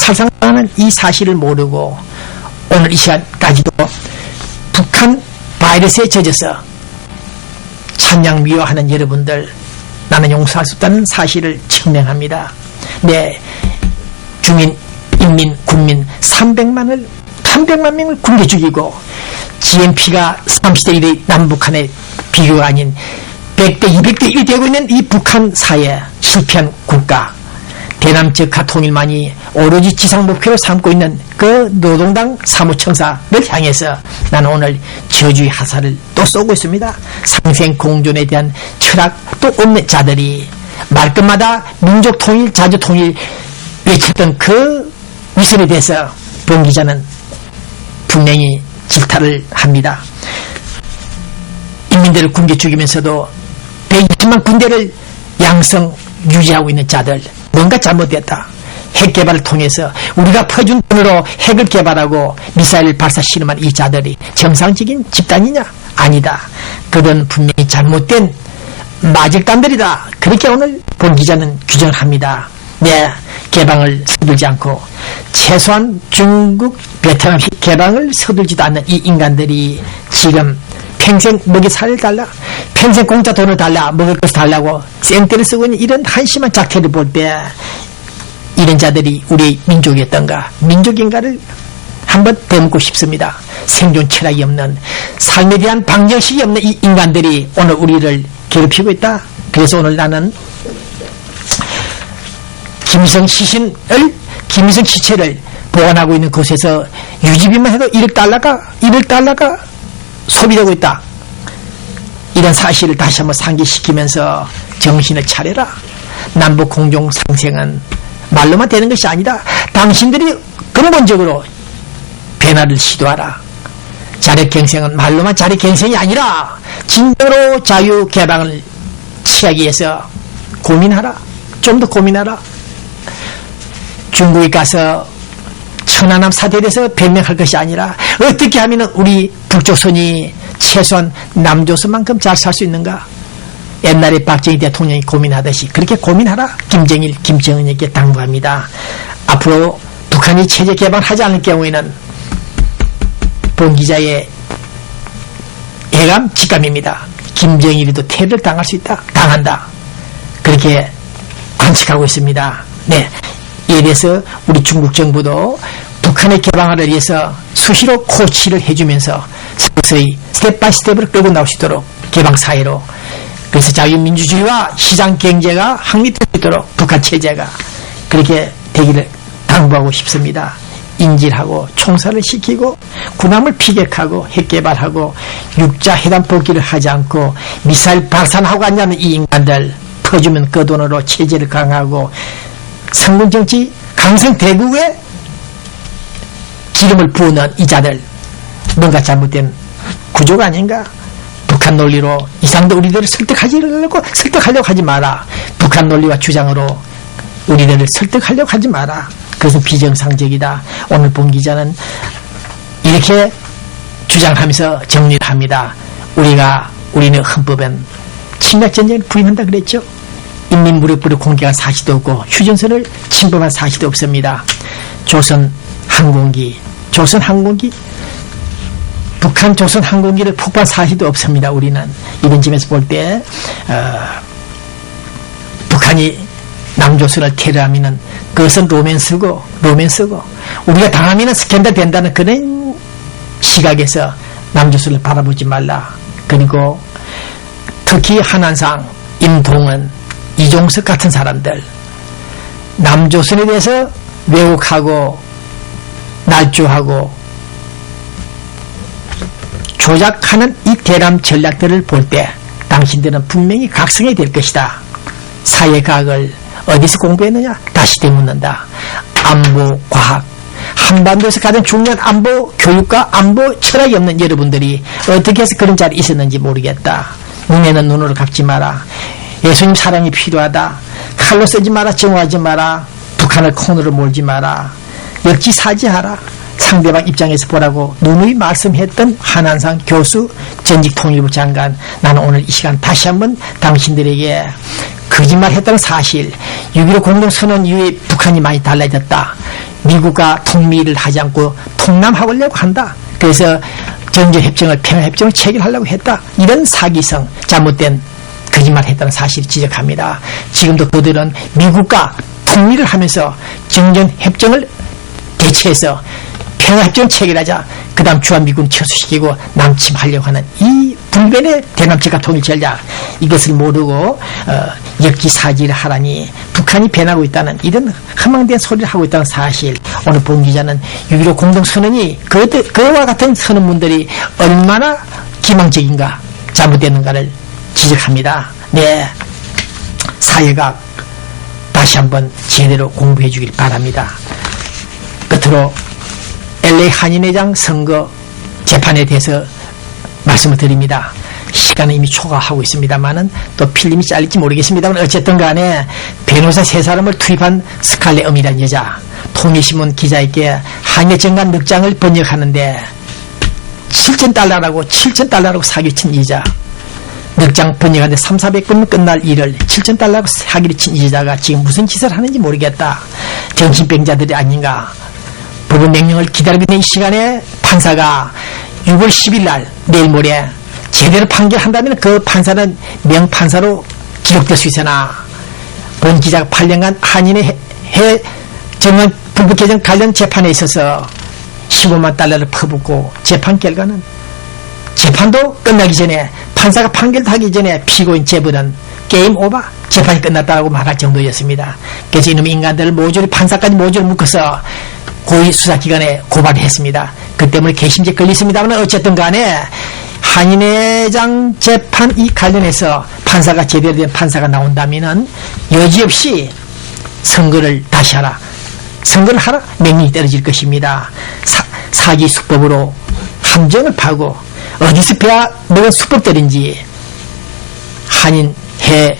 살상하는 이 사실을 모르고 오늘 이 시간까지도 북한 바이러스에 젖어서 찬양 미워하는 여러분들, 나는 용서할 수 없다는 사실을 증명합니다. 네, 주민, 인민, 국민 300만 명을 굶겨 죽이고 GNP가 30대 1의 남북한의 비교가 아닌 100대, 200대 1이 되고 있는 이 북한 사회 실패한 국가, 대남적화 통일만이 오로지 지상 목표로 삼고 있는 그 노동당 사무청사를 향해서 나는 오늘 저주의 화살을 또 쏘고 있습니다. 상생 공존에 대한 철학도 없는 자들이 말끝마다 민족 통일, 자주 통일 외쳤던 그 위선에 대해서 본 기자는 분명히 질타를 합니다. 인민들을 굶겨 죽이면서도 120만 군대를 양성 유지하고 있는 자들, 뭔가 잘못됐다. 핵 개발을 통해서 우리가 퍼준 돈으로 핵을 개발하고 미사일 발사 실험한 이 자들이 정상적인 집단이냐? 아니다. 그런 분명히 잘못된 마적단들이다. 그렇게 오늘 본 기자는 규정을 합니다. 네, 개방을 서둘지 않고 최소한 중국, 베트남 개방을 서둘지도 않는 이 인간들이 지금 평생 먹이 살을 달라, 평생 공짜 돈을 달라, 먹을 것을 달라고 생떼를 쓰고 있는 이런 한심한 작태를 볼 때 이런 자들이 우리 민족이었던가, 민족인가를 한번 되묻고 싶습니다. 생존 철학이 없는, 삶에 대한 방정식이 없는 이 인간들이 오늘 우리를 괴롭히고 있다. 그래서 오늘 나는 김일성 시체를 보관하고 있는 곳에서 유지비만 해도 1억 달러가 소비되고 있다. 이런 사실을 다시 한번 상기시키면서 정신을 차려라. 남북 공동 상생은 말로만 되는 것이 아니다. 당신들이 근본적으로 변화를 시도하라. 자력갱생은 말로만 자력갱생이 아니라 진정으로 자유개방을 취하기 위해서 고민하라. 좀 더 고민하라. 중국에 가서 천안함 사태에 대해서 변명할 것이 아니라 어떻게 하면 우리 북조선이 최소한 남조선만큼 잘 살 수 있는가? 옛날에 박정희 대통령이 고민하듯이 그렇게 고민하라. 김정일, 김정은에게 당부합니다. 앞으로 북한이 체제 개방하지 않을 경우에는 본 기자의 예감, 직감입니다. 김정일이도 테러를 당할 수 있다. 당한다. 그렇게 관측하고 있습니다. 네, 이에 대해서 우리 중국 정부도 북한의 개방을 위해서 수시로 코치를 해주면서 서서히 스텝 바이 스텝으로 끌고 나올 수 있도록 개방사회로, 그래서 자유민주주의와 시장경제가 확립될 수 있도록 북한 체제가 그렇게 되기를 당부하고 싶습니다. 인질하고 총살을 시키고 군함을 피격하고 핵개발하고 육자 해단 포기를 하지 않고 미사일 발산하고 앉는 이 인간들, 퍼주면 그 돈으로 체제를 강화하고 성군정치 강성대국에 기름을 부으는 이 자들, 뭔가 잘못된 구조가 아닌가? 북한 논리로 이상도 우리들을 설득하려고 하지 마라. 북한 논리와 주장으로 우리들을 설득하려고 하지 마라. 그것은 비정상적이다. 오늘 본 기자는 이렇게 주장하면서 정리를 합니다. 우리는 헌법엔 침략전쟁을 부인한다 그랬죠. 인민무력부를 공개한 사실도 없고 휴전선을 침범한 사실도 없습니다. 북한 조선 항공기를 폭발 사실도 없습니다. 우리는 이런 점에서 볼 때 북한이 남조선을 테러하면은 그것은 로맨스고 우리가 당하면은 스캔들 된다는 그런 시각에서 남조선을 바라보지 말라. 그리고 특히 한한상, 임동은, 이종석 같은 사람들, 남조선에 대해서 왜곡하고 날조하고 조작하는 이 대남 전략들을 볼 때 당신들은 분명히 각성해야 될 것이다. 사회과학을 어디서 공부했느냐? 다시 되묻는다. 안보, 과학, 한반도에서 가장 중요한 안보 교육과 안보 철학이 없는 여러분들이 어떻게 해서 그런 자리에 있었는지 모르겠다. 눈에는 눈으로 갚지 마라. 예수님 사랑이 필요하다. 칼로 쓰지 마라. 정화하지 마라. 북한을 콩으로 몰지 마라. 역지사지하라. 상대방 입장에서 보라고 누누이 말씀했던 한한상 교수, 전직 통일부 장관, 나는 오늘 이 시간 다시 한번 당신들에게 거짓말했다는 사실, 6.15 공동선언 이후에 북한이 많이 달라졌다. 미국과 통미를 하지 않고 통남하려고 한다. 그래서 정전협정을 평화협정을 체결하려고 했다. 이런 사기성, 잘못된 거짓말을 했다는 사실을 지적합니다. 지금도 그들은 미국과 통미를 하면서 정전협정을 개최해서 평화협정 체결하자. 그 다음 주한미군 철수시키고 남침하려고 하는 이 불변의 대남측과 통일 전략, 이것을 모르고 역기사지를 하라니 북한이 변하고 있다는 이런 허망된 소리를 하고 있다는 사실, 오늘 본 기자는 6.15 공동선언이 그와 같은 선언문들이 얼마나 기망적인가, 잘못됐는가를 지적합니다. 네, 사회가 다시 한번 제대로 공부해 주길 바랍니다. 끝으로 LA 한인회장 선거 재판에 대해서 말씀을 드립니다. 시간은 이미 초과하고 있습니다만은 또 필름이 잘릴지 모르겠습니다만 어쨌든 간에 변호사 3사람을 투입한 스칼렛 엄이라는 여자, 통일신문 기자에게 한예정관 늑장을 번역하는데 $7,000라고 사기친 여자, 늑장 번역하는데 300~400분 끝날 일을 $7,000라고 사기를 친 여자가 지금 무슨 짓을 하는지 모르겠다. 정신병자들이 아닌가. 법원 명령을 기다리고 있는 이 시간에 판사가 6월 10일 날, 내일 모레 제대로 판결한다면 그 판사는 명판사로 기록될 수 있으나 본 기자가 8년간 한인의 정원 불법개정 관련 재판에 있어서 $15만 퍼붓고 재판 결과는 재판도 끝나기 전에, 판사가 판결도 하기 전에 피고인 제보는 게임 오버, 재판이 끝났다고 말할 정도였습니다. 그래서 이놈의 인간들을 모조리, 판사까지 모조리 묶어서 고위 수사기관에 고발을 했습니다. 그 때문에 개심죄 걸렸습니다만 어쨌든 간에 한인회장 재판 이 관련해서 판사가 제대로 된 판사가 나온다면은 여지없이 선거를 다시 하라, 선거를 하라 명령이 떨어질 것입니다. 사기 수법으로 함정을 파고 어디서 배워먹은 수법들인지 한인회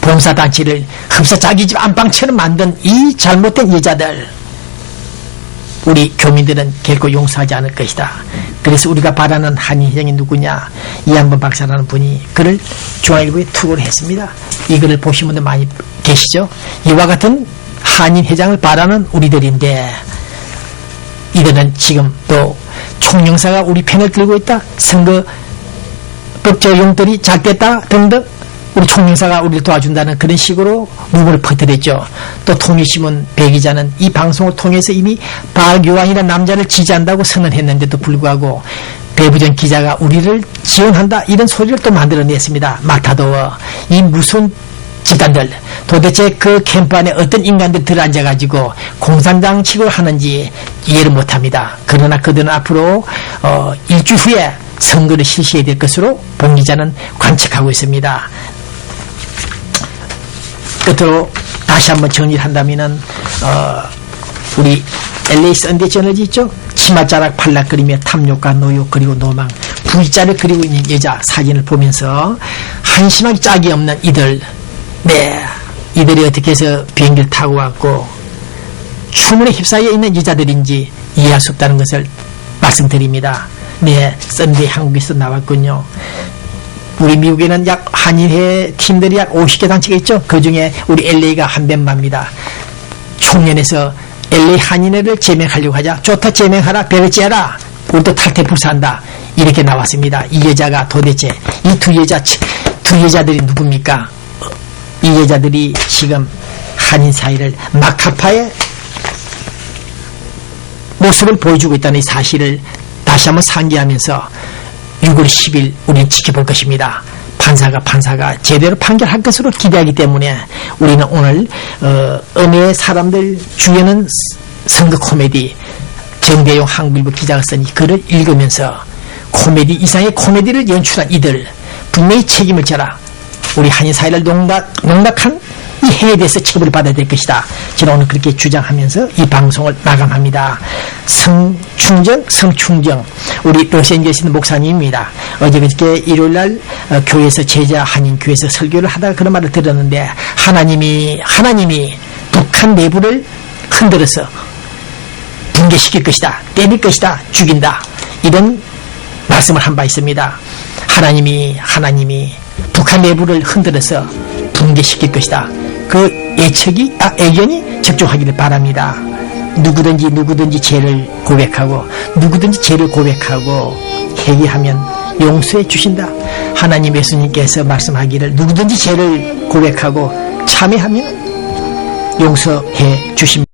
봉사단체를 흡사 자기 집 안방처럼 만든 이 잘못된 여자들, 우리 교민들은 결코 용서하지 않을 것이다. 그래서 우리가 바라는 한인회장이 누구냐, 이한번 박사라는 분이 글을 중앙일보에 투고를 했습니다. 이 글을 보신 분들 많이 계시죠. 이와 같은 한인회장을 바라는 우리들인데 이들은 지금 또 총영사가 우리 편을 들고 있다, 선거법 적용들이 잘 됐다 등등 우리 총영사가 우리를 도와준다는 그런 식으로 루머를 퍼뜨렸죠. 또 통일신문 배 기자는 이 방송을 통해서 이미 박유한이라는 남자를 지지한다고 선언했는데도 불구하고 배부전 기자가 우리를 지원한다 이런 소리를 또 만들어냈습니다. 마타도어, 이 무슨 집단들, 도대체 그 캠프 안에 어떤 인간들 들어앉아가지고 공산당 취급을 하는지 이해를 못합니다. 그러나 그들은 앞으로 일주 후에 선거를 실시해야 될 것으로 본 기자는 관측하고 있습니다. 끝으로 다시 한번 정리를 한다면은 우리 LA 선데이 저널지 있죠? 치맛자락 팔락거리며 탐욕과 노욕 그리고 노망, V자를 그리고 있는 여자 사진을 보면서 한심하게 짝이 없는 이들, 네, 이들이 어떻게 해서 비행기를 타고 왔고 추문에 휩싸여 있는 여자들인지 이해할 수 없다는 것을 말씀드립니다. 네, 썬데이 한국에서 나왔군요. 우리 미국에는 약 한인회 팀들이 약 50개 단체가 있죠. 그 중에 우리 LA가 한 멤버입니다. 총련에서 LA 한인회를 제명하려고 하자. 좋다, 제명하라, 배려지하라, 우리도 탈퇴 불사한다, 이렇게 나왔습니다. 이 여자가 도대체 이 두 여자들이 누굽니까? 이 여자들이 지금 한인 사회를 막타파의 모습을 보여주고 있다는 이 사실을 다시 한번 상기하면서 6월 10일 우리는 지켜볼 것입니다. 판사가 제대로 판결할 것으로 기대하기 때문에 우리는 오늘 음의 사람들 주연은 선거 코미디, 정대용 한국일보 기자가 쓴 이 글을 읽으면서 코미디 이상의 코미디를 연출한 이들 분명히 책임을 져라. 우리 한인 사회를 농락한 이 해에 대해서 처벌을 받아야 될 것이다. 저는 오늘 그렇게 주장하면서 이 방송을 마감합니다. 성충정 우리 로스앤젤레스 있는 목사님입니다. 어저께 일요일날 교회에서 제자 한인 교회에서 설교를 하다가 그런 말을 들었는데 하나님이 북한 내부를 흔들어서 붕괴시킬 것이다, 때릴 것이다, 죽인다, 이런 말씀을 한 바 있습니다. 하나님이 북한 내부를 흔들어서 붕괴시킬 것이다. 그 예견이 적중하기를 바랍니다. 누구든지 죄를 고백하고 누구든지 죄를 고백하고 회개하면 용서해 주신다. 하나님 예수님께서 말씀하기를 누구든지 죄를 고백하고 참회하면 용서해 주십니다.